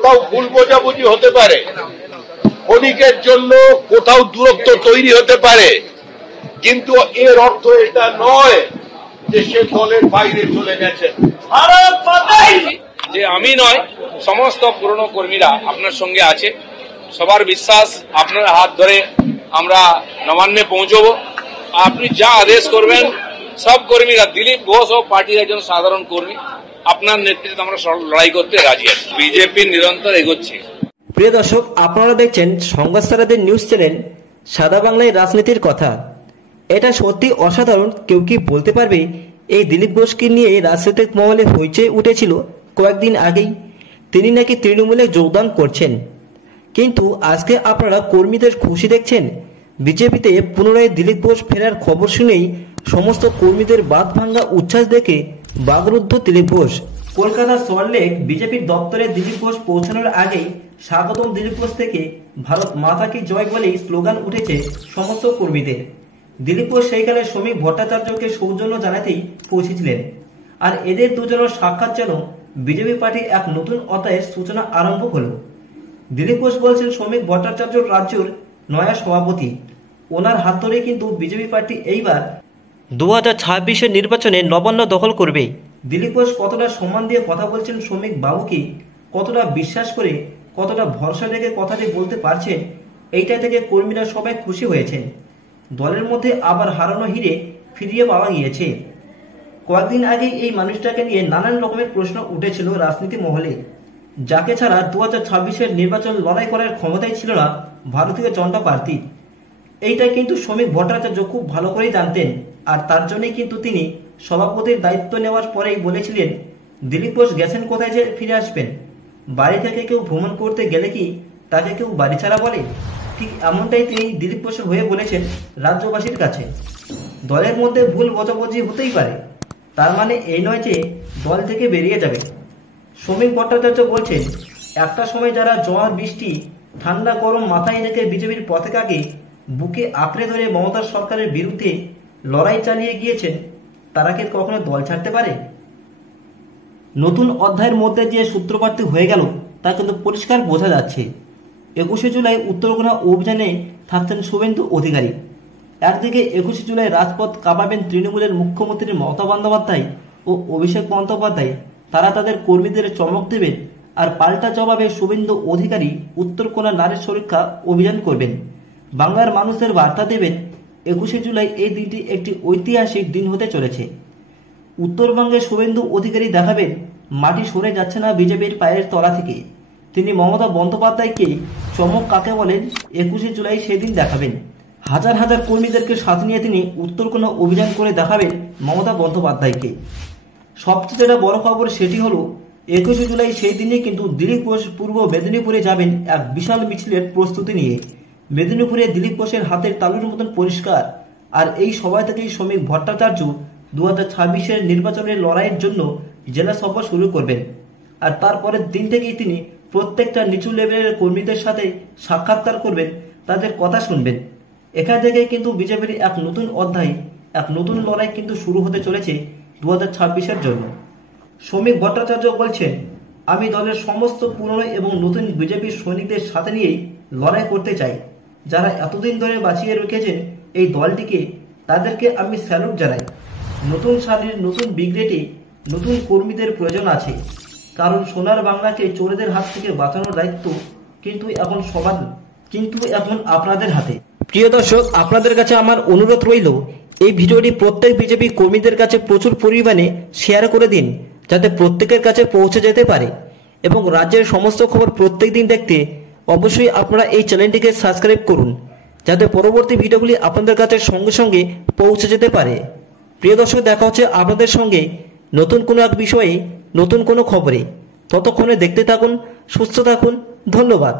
কোথাও ভুল বোঝাবুঝি হতে পারে, ক্ষণিকের জন্য কোথাও দূরত্ব তৈরি হতে পারে, কিন্তু এর অর্থ এটা নয় যে সে দলের বাইরে চলে গেছেন। যে আমি নয়, সমস্ত পুরনো কর্মীরা আপনার সঙ্গে আছে। সবার বিশ্বাস আপনার হাত ধরে আমরা নবান্নে পৌঁছবো। আপনি যা আদেশ করবেন, সব কর্মীরা, দিলীপ ঘোষ ও পার্টির একজন সাধারণ কর্মী, আপনার নেতৃত্বে আমরা লড়াই করতে রাজি আছি। বিজেপি নিরন্তর এগোচ্ছে। প্রিয় দর্শক, আপনারা দেখছেন সংবাদ সারাদের নিউজ চ্যানেল সাদা বাংলায় রাজনীতির কথা। এটা সত্যি অসাধারণ। কেউ কি বলতে পারবে এই দিলীপ ঘোষকে নিয়ে রাজনৈতিক মহলে হইচই উঠেছিল কয়েকদিন আগেই তিনি নাকি তৃণমূলে যোগদান করছেন, কিন্তু আজকে আপনারা কর্মীদের খুশি দেখছেন। বিজেপিতে পুনরায় দিলীপ ঘোষ ফেরার খবর শুনেই সমস্ত কর্মীদের বাঁধ ভাঙ্গা উচ্ছ্বাস দেখে বাগরুদ্ধ দিলীপ ঘোষ। কলকাতার সল্টলেক বিজেপির দপ্তরে দিলীপ ঘোষ পৌঁছানোর আগেই স্বাগতম দিলীপ ঘোষ থেকে ভারত মাতা কি জয় বলেই স্লোগান উঠেছে সমস্ত কর্মীদের। দিলীপ ঘোষ সেইখানে শ্রমিক ভট্টাচার্যকে সৌজন্য জানাতেই পৌঁছেছিলেন। আর এদের দুজনের সাক্ষাৎ যেন বিজেপি পার্টির এক নতুন অধ্যায়ের সূচনা আরম্ভ হলো। দিলীপ ঘোষ বলছেন শ্রমিক ভট্টাচার্য রাজ্যের নয়া সভাপতি, ওনার হাত ধরে কিন্তু বিজেপি পার্টি এইবার 2026-এর নির্বাচনে নবান্ন দখল করবে। দিলীপ ঘোষ কতটা সম্মান দিয়ে কথা বলছেন শ্রমিক বাবুকে, কতটা বিশ্বাস করে, কতটা ভরসা রেখে কথাটি বলতে পারছেন, এইটা থেকে কর্মীরা সবাই খুশি হয়েছেন। দলের মধ্যে আবার হারানো হিরে ফিরিয়ে পাওয়া গিয়েছে। কয়েকদিন আগে এই মানুষটাকে নিয়ে নানান রকমের প্রশ্ন উঠেছিল রাজনীতি মহলে, যাকে ছাড়া 2026-এর নির্বাচন লড়াই করার ক্ষমতাই ছিল না ভারতীয় জনতা পার্টি। এইটা কিন্তু শ্রমিক ভট্টাচার্য খুব ভালো করেই জানতেন, আর তার জন্যই কিন্তু তিনি সভাপতির দায়িত্ব নেওয়ার পরেই বলেছিলেন দিলীপ ঘোষ গেছেন কোথায় যে ফিরে আসবেন। বাড়ি থেকে কেউ ভ্রমণ করতে গেলে কি তাকে কেউ বাড়ি ছাড়া বলে? ঠিক এমনটাই তিনি দিলীপ ঘোষের হয়ে বলেছেন রাজ্যবাসীর কাছে। দলের মধ্যে ভুল বোঝাবুঝি হতেই পারে, তার মানে এই নয় যে দল থেকে বেরিয়ে যাবে। শ্রমিক ভট্টাচার্য বলছেন একটা সময় যারা ঝড় বৃষ্টি ঠান্ডা গরম মাথায় রেখে বিজেপির পতাকাকে বুকে আঁকড়ে ধরে মমতা সরকারের বিরুদ্ধে লড়াই চালিয়ে গিয়েছেন, তারা কি কখনো দল ছাড়তে পারে? নতুন অধ্যায়ের মধ্যে যে সূত্রপাতটি হয়ে গেল তা কিন্তু পরিষ্কার বোঝা যাচ্ছে। 21শে জুলাই উত্তরকোনা অভিযানে থাকছেন শুভেন্দু অধিকারী। একদিকে 21শে জুলাই রাজপথ কাঁপাবেন তৃণমূলের মুখ্যমন্ত্রী মমতা বন্দ্যোপাধ্যায় ও অভিষেক বন্দ্যোপাধ্যায়, তারা তাদের কর্মীদের চমক দেবেন। আর পাল্টা জবাবে শুভেন্দু অধিকারী উত্তরকোনা নারী সুরক্ষা অভিযান করবেন, বাংলার মানুষদের বার্তা দেবেন 21শে জুলাই এই দিনটি একটি ঐতিহাসিক দিন হতে চলেছে। উত্তরবঙ্গে শুভেন্দু অধিকারী দেখাবেন মাটি সরে যাচ্ছে না বিজেপির পায়ের তলা থেকে। তিনি মমতা বন্দ্যোপাধ্যায়কে চমক কাকে বলেন 21শে জুলাই সেদিন দেখাবেন। হাজার হাজার কর্মীদেরকে সাথে নিয়ে তিনি উত্তরকোনা অভিযান করে দেখাবেন মমতা বন্দ্যোপাধ্যায়কে। সবচেয়ে যেটা বড় খবর সেটি হলো 21শে জুলাই সেই দিনে কিন্তু দিলীপ ঘোষ পূর্ব মেদিনীপুরে যাবেন এক বিশাল মিছিলের প্রস্তুতি নিয়ে। মেদিনীপুরে দিলীপ ঘোষের হাতের তালুর মতন পরিষ্কার। আর এই সভা থেকেই শ্রমিক ভট্টাচার্য 2026-এর নির্বাচনের লড়াইয়ের জন্য জেলা সভা শুরু করবেন। আর তারপরের দিন থেকেই তিনি প্রত্যেকটা নিচু লেভেলের কর্মীদের সাথে সাক্ষাৎকার করবেন, তাদের কথা শুনবেন। এখান থেকেই কিন্তু বিজেপির এক নতুন অধ্যায়, এক নতুন লড়াই কিন্তু শুরু হতে চলেছে 2026-এর জন্য। শ্রমিক ভট্টাচার্য বলছেন আমি দলের সমস্ত পুরনো এবং নতুন বিজেপির সৈনিকদের সাথে নিয়েই লড়াই করতে চাই। যারা এতদিন ধরে বাঁচিয়ে রেখেছেন এই দলটিকে, তাদেরকে আমি স্যালুট জানাই। নতুন সারির নতুন ব্রিগেডে নতুন কর্মীদের প্রয়োজন আছে, কারণ সোনার বাংলাকে চোরেদের হাত থেকে বাঁচানোর দায়িত্ব কিন্তু এখন আপনাদের হাতে। প্রিয় দর্শক, আপনাদের কাছে আমার অনুরোধ রইল এই ভিডিওটি প্রত্যেক বিজেপি কর্মীদের কাছে প্রচুর পরিমাণে শেয়ার করে দিন, যাতে প্রত্যেকের কাছে পৌঁছে যেতে পারে। এবং রাজ্যের সমস্ত খবর প্রত্যেক দিন দেখতে অবশ্যই আপনারা এই চ্যানেলটিকে সাবস্ক্রাইব করুন, যাতে পরবর্তী ভিডিওগুলি আপনাদের কাছে সঙ্গে সঙ্গে পৌঁছে যেতে পারে। প্রিয় দর্শক, দেখা হচ্ছে আপনাদের সঙ্গে নতুন কোনো এক বিষয়ে, নতুন কোনো খবরে। ততক্ষণে দেখতে থাকুন, সুস্থ থাকুন। ধন্যবাদ।